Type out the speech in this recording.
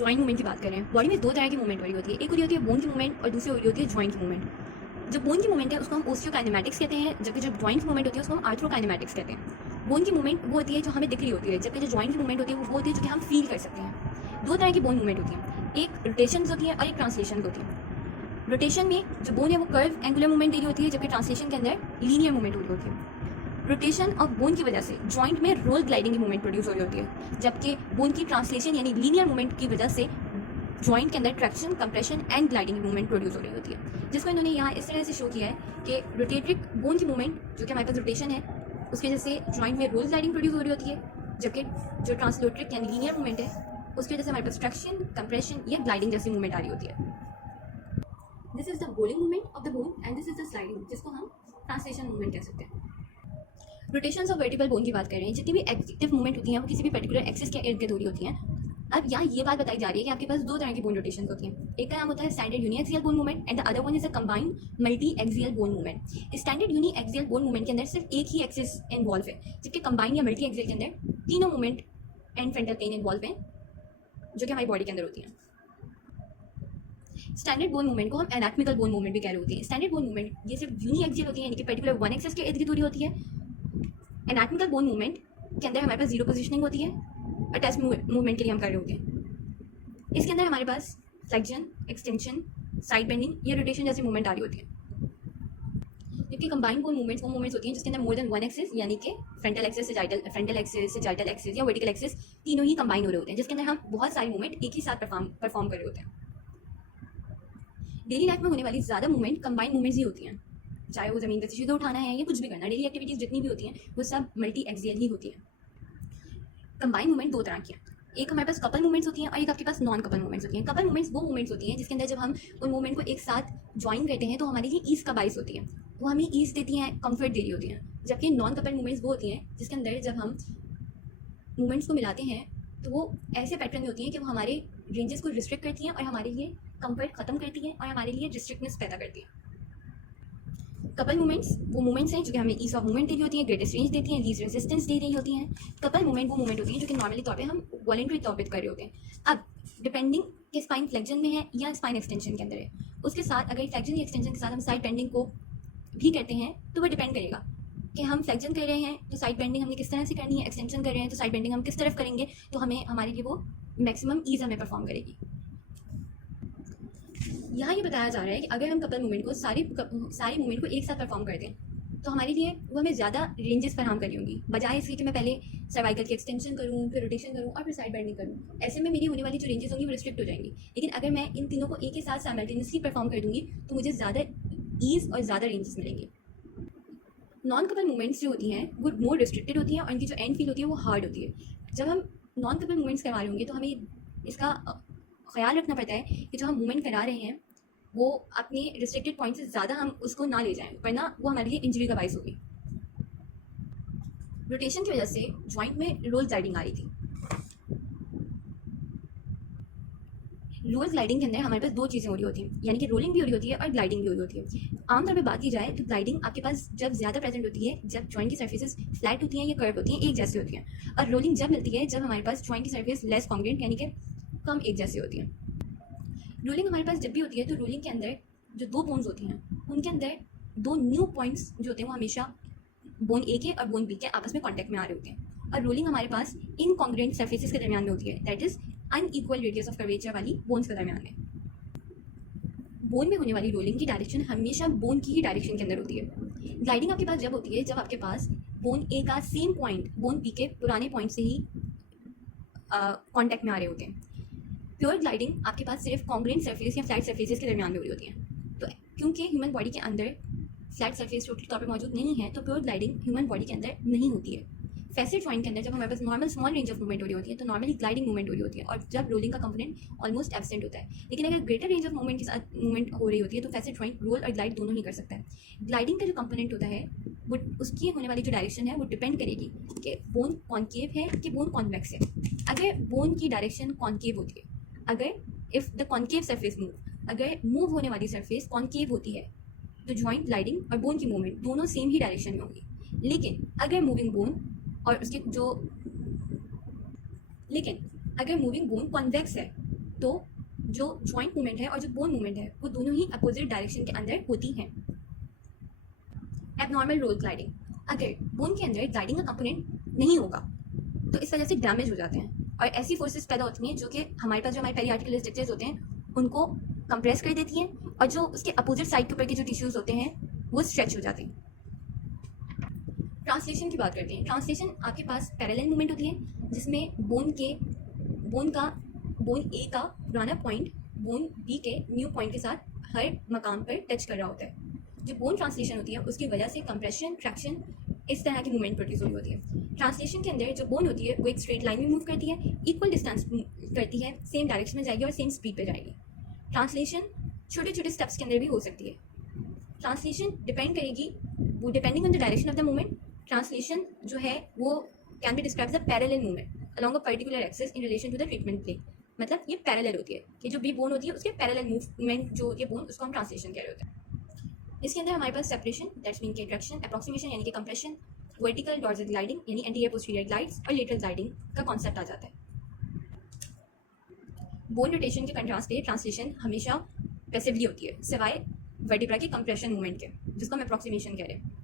Joint movement की बात करें, बॉडी में दो तरह की मूवमेंट हो रही होती है। एक हो रही होती है बोन की मूवमेंट और दूसरी हो रही होती है जॉइंट की मूवमेंट। जो बोन की मूवमेंट है उसको हम ओस्टियोकाइनेमैटिक्स कहते हैं, जबकि जो जॉइंट की मूवमेंट होती है उसको हम आर्थ्रोकाइनेमैटिक्स कहते हैं। बोन की मूवमेंट वो होती है जो हमें दिख रही होती है, जबकि जो जॉइंट की मूवमेंट होती है वो होती है जो कि हम फील कर सकते हैं। दो तरह की बोन मूवमेंट होती है, एक रोटेशन होती है और एक ट्रांसलेशन होती है। रोटेशन में जो बोन है वो कर्व एंगुलर मूवमेंट दे रही होती है, जबकि ट्रांसलेशन के अंदर लीनियर मूवमेंट हो रही होती है। रोटेशन और बोन की वजह से जॉइंट में रोल ग्लाइडिंग की मूवमेंट प्रोड्यूस हो रही होती है, जबकि बोन की ट्रांसलेशन यानी लीनियर मूवमेंट की वजह से जॉइंट के अंदर ट्रैक्शन, कंप्रेशन एंड ग्लाइडिंग की मूवमेंट प्रोड्यूस हो रही होती है, जिसको इन्होंने यहाँ इस तरह से शो किया है कि रोटेट्रिक बोन की मूवमेंट जो कि हमारे पास रोटेशन है उसकी वजह से जॉइंट में रोल ग्लाइडिंग प्रोड्यूस हो रही होती है, जबकि जो ट्रांसलोट्रिक यानी लीनियर मूवमेंट है उसकी वजह से हमारे पास ट्रैक्शन, कंप्रेशन या ग्लाइडिंग जैसी मूवमेंट आ रही होती है। This is the rolling movement of the bone and this is the sliding, जिसको हम ट्रांसलेशन मूवमेंट कह सकते हैं। रोटेशंस ऑफ वर्टिकल बोन की बात कर रहे हैं, जितनी भी एक्टिव मूवमेंट होती हैं वो किसी भी पर्टिकुलर एक्सिस के इर्द गिर्द हो रही होती हैं। अब यहाँ ये बात बताई जा रही है कि आपके पास दो तरह की बोन रोटेशन होती हैं। एक का नाम होता है standard uniaxial bone movement and the other one is a combined multi axial bone movement. Standard uniaxial bone movement के अंदर सिर्फ एक ही एक्सिस इन्वॉल्व है, जबकि कंबाइंड या मल्टी एक्सियल के अंदर तीनों movement and frontal plane involve हैं जो कि हमारी बॉडी के अंदर होती हैं। स्टैंडर्ड बोन मूवमेंट को हम एनाटॉमिकल बोन मूवमेंट भी कह रहे होते हैं। स्टैंडर्ड बोन मूवमेंट ये सिर्फ यूनी एक्सियल होती है, यानी कि पर्टिकुलर वन एक्सिस के इर्द गिर्द हो रही होती है। एनाटॉमिकल बोन मूवमेंट के अंदर हमारे पास जीरो पोजिशनिंग होती है, अटैच मूवमेंट के लिए हम कर रहे होते हैं। इसके अंदर हमारे पास फ्लेक्शन, एक्सटेंशन, साइड बेंडिंग या रोटेशन जैसी मूवमेंट आ रही होती है। जबकि कंबाइंड बोन मूवमेंट्स वो मूवमेंट्स होती हैं जिसके अंदर मोर देन वन एक्सिस यानी कि फ्रंटल एक्सिस से जाइटल एक्सिस या वर्टिकल एक्सिस तीनों ही कंबाइन हो रहे होते हैं, जिसके अंदर हम बहुत सारी मूवमेंट एक ही साथ परफॉर्म कर रहे होते हैं। डेली लाइफ में होने वाली ज़्यादा मूवमेंट कंबाइंड मूवमेंट्स ही होती हैं, चाहे वो ज़मीन पर चीज़ें उठाना है या कुछ भी करना। डेली एक्टिविटीज़ जितनी भी होती हैं वो सब मल्टी एक्सियल ही होती हैं। कंबाइंड मूवमेंट दो तरह की हैं, एक हमारे पास कपल मूवमेंट्स होती हैं और एक आपके पास नॉन कपल मूवमेंट्स होती हैं। कपल मूवमेंट्स वो मूवमेंट्स होती हैं जिसके अंदर जब हम उन मूवमेंट को एक साथ ज्वाइन करते हैं तो हमारे लिए ईज का बाइस होती है, वो हमें ईज देती हैं, कंफर्ट दे रही होती हैं। जबकि नॉन कपल मूवमेंट्स वो होती हैं जिसके अंदर जब हम मूवमेंट्स को मिलाते हैं तो वो ऐसे पैटर्न में होती हैं कि वो हमारे रेंजेस को रिस्ट्रिक्ट करती हैं और हमारे लिए कंफर्ट ख़त्म करती हैं और हमारे लिए रिस्ट्रिक्टनेस पैदा करती हैं। कपल मूवमेंट्स वो मूवमेंट्स हैं जो कि हमें ईज ऑफ मूवमेंट दे रही होती हैं, ग्रेटेस्ट रेंज देती हैं, लीस्ट रेजिस्टेंस दे रही होती हैं। कपल मूवमेंट वो मूवमेंट होती है जो कि नॉर्मली तौर पे हम वॉलंटरी तौर पे कर रहे होते हैं। अब डिपेंडिंग कि स्पाइन फ्लेक्शन में है या स्पाइन एक्सटेंशन के अंदर है, उसके साथ अगर फ्लेक्शन या एक्सटेंशन के साथ हम साइड बेंडिंग को भी करते हैं तो वो डिपेंड करेगा कि हम फ्लेक्शन कर रहे हैं तो साइड बेंडिंग हमने किस तरह से करनी है, एक्सटेंशन कर रहे हैं तो साइड बेंडिंग हम किस तरफ करेंगे, तो हमें हमारे लिए वो मैक्सिमम ईज हमें परफॉर्म करेगी। यहाँ ये बताया जा रहा है कि अगर हम कपल मूवमेंट को सारी मूवमेंट को एक साथ परफॉर्म कर दें तो हमारे लिए वो हमें ज़्यादा रेंजेस फराहम करी होंगी, बजाय इसके कि मैं पहले सर्वाइकल की एक्सटेंशन करूँ, फिर रोटेशन करूँ और फिर साइड बेंडिंग करूँ। ऐसे में मेरी होने वाली जो रेंजेस होंगी वो रिस्ट्रिक्ट हो जाएंगी। लेकिन अगर मैं इन तीनों को एक ही साथ साइमल्टेनियसली परफॉर्म कर दूँगी तो मुझे ज़्यादा ईज और ज़्यादा रेंजेस मिलेंगे। नॉन कपल मूवमेंट्स जो होती हैं वो मोर रिस्ट्रिक्टेड होती हैं और इनकी जो एंड फील होती है वो हार्ड होती है। जब हम नॉन कपल मूवमेंट्स करवा रहे होंगे तो हमें इसका ख्याल रखना पड़ता है कि जो हम मूवमेंट करा रहे हैं वो अपने रिस्ट्रिक्टेड पॉइंट से ज़्यादा हम उसको ना ले जाएं, वरना वो हमारे लिए इंजरी का बाइस होगी। रोटेशन की वजह से जॉइंट में रोल ग्लाइडिंग आ रही थी। रोल ग्लाइडिंग के अंदर हमारे पास दो चीज़ें हो रही होती हैं, यानी कि रोलिंग भी हो रही होती है और ग्लाइडिंग भी हो रही होती है। आमतौर पर बात की जाए तो ग्लाइडिंग आपके पास जब ज़्यादा प्रेजेंट होती है जब जॉइंट की सर्फेसेस फ्लैट होती हैं या कर्व होती हैं, एक जैसी होती हैं, और रोलिंग जब मिलती है जब हमारे पास जॉइंट की सर्फेस लेस कॉन्ग्रेंट यानी कि कम एक जैसी होती है। रोलिंग हमारे पास जब भी होती है तो रोलिंग के अंदर जो दो बोन्स होती हैं उनके अंदर दो न्यू पॉइंट्स जो होते हैं वो हमेशा बोन ए के और बोन बी के आपस में कांटेक्ट में आ रहे होते हैं, और रोलिंग हमारे पास इनकॉन्ग्रेंट सर्फेसेस के दरमियान में होती है, that is unequal radius of curvature वाली बोन्स के दरमियान में। बोन में होने वाली रोलिंग की डायरेक्शन हमेशा बोन की ही डायरेक्शन के अंदर होती है। ग्लाइडिंग आपके पास जब होती है जब आपके पास बोन ए का सेम पॉइंट बोन बी के पुराने पॉइंट से ही कॉन्टैक्ट में आ रहे होते हैं। प्योर ग्लाइडिंग आपके पास सिर्फ कॉन्ग्रेंट सरफेस या फ्लैट सरफेसेस के दरमियान में हो रही होती है। तो क्योंकि ह्यूमन बॉडी के अंदर फ्लैट सरफेस टोटली तौर पर मौजूद नहीं है तो प्योर ग्लाइडिंग ह्यूमन बॉडी के अंदर नहीं होती है। फैसेट जॉइंट के अंदर जब हमारे पास normal small range of movement हो रही होती है तो नॉर्मली ग्लाइडिंग मूवमेंट हो रही होती है, और जब रोलिंग का कंपोनेंट ऑलमोस्ट एब्सेंट होता है। लेकिन अगर ग्रेटर रेंज ऑफ मूवमेंट के साथ मूवमेंट हो रही होती है तो फैसेट जॉइंट रोल और ग्लाइड दोनों ही कर सकता है। ग्लाइडिंग का जो कंपोनेंट होता है वो उसकी होने वाली जो डायरेक्शन है वो डिपेंड करेगी कि बोन कॉन्केव है कि बोन कॉन्वेक्स है। अगर बोन की डायरेक्शन कॉन्केव होती है, अगर if the concave surface move, अगर मूव होने वाली सरफेस कॉन्केव होती है तो जॉइंट ग्लाइडिंग और बोन की मूवमेंट दोनों सेम ही डायरेक्शन में होंगी। लेकिन अगर मूविंग बोन कॉन्वेक्स है तो जो जॉइंट मूवमेंट है और जो बोन मूवमेंट है वो दोनों ही अपोजिट डायरेक्शन के अंदर होती हैं। एबनॉर्मल रोल ग्लाइडिंग, अगर बोन के अंदर ग्लाइडिंग का कंपोनेंट नहीं होगा तो इस वजह से डैमेज हो जाते हैं और ऐसी फोर्सेस पैदा होती हैं जो कि हमारे पास जो हमारे पेरियार्टिकुलर स्ट्रक्चर्स होते हैं उनको कंप्रेस कर देती हैं और जो उसके अपोजिट साइड के ऊपर के जो टिश्यूज होते हैं वो स्ट्रेच हो जाते हैं। ट्रांसलेशन की बात करते हैं। ट्रांसलेशन आपके पास पैरेलल मूवमेंट होती है जिसमें बोन ए का पुराना पॉइंट बोन बी के न्यू पॉइंट के साथ हर मकाम पर टच कर रहा होता है। जो बोन ट्रांसलेशन होती है उसकी वजह से कंप्रेशन, ट्रैक्शन, इस तरह की मूवमेंट प्रोड्यूस हुई होती है। ट्रांसलेशन के अंदर जो बोन होती है वो एक स्ट्रेट लाइन में मूव करती है, इक्वल डिस्टेंस करती है, सेम डायरेक्शन में जाएगी और सेम स्पीड पे जाएगी। ट्रांसलेशन छोटे छोटे स्टेप्स के अंदर भी हो सकती है। ट्रांसलेशन डिपेंड करेगी वो depending on the direction of the movement. Translation जो है वो can be describe the parallel movement along a particular axis in relation to the treatment plane. मतलब ये पैरेलल होती है कि जो भी बोन होती है उसके पैरेलल मूवमेंट जो होती है बोन, उसको हम ट्रांसलेशन कह रहे होते हैं। इसके अंदर हमारे पास सेपरेशन, दैट्स मीन के रिडक्शन, अप्रॉक्सीमेशन यानी कि कंप्रेशन, वर्टिकल डॉर्सल ग्लाइडिंग यानी एंटीरियर पोस्टीरियर ग्लाइड्स और लेटरल ग्लाइडिंग का कॉन्सेप्ट आ जाता है। बोन रोटेशन के कंट्रास्ट पे ट्रांसलेशन हमेशा पैसिवली होती है सिवाय वर्टिब्रा के कंप्रेशन मूवमेंट के, जिसको हम अप्रॉक्सीमेशन कह रहे हैं।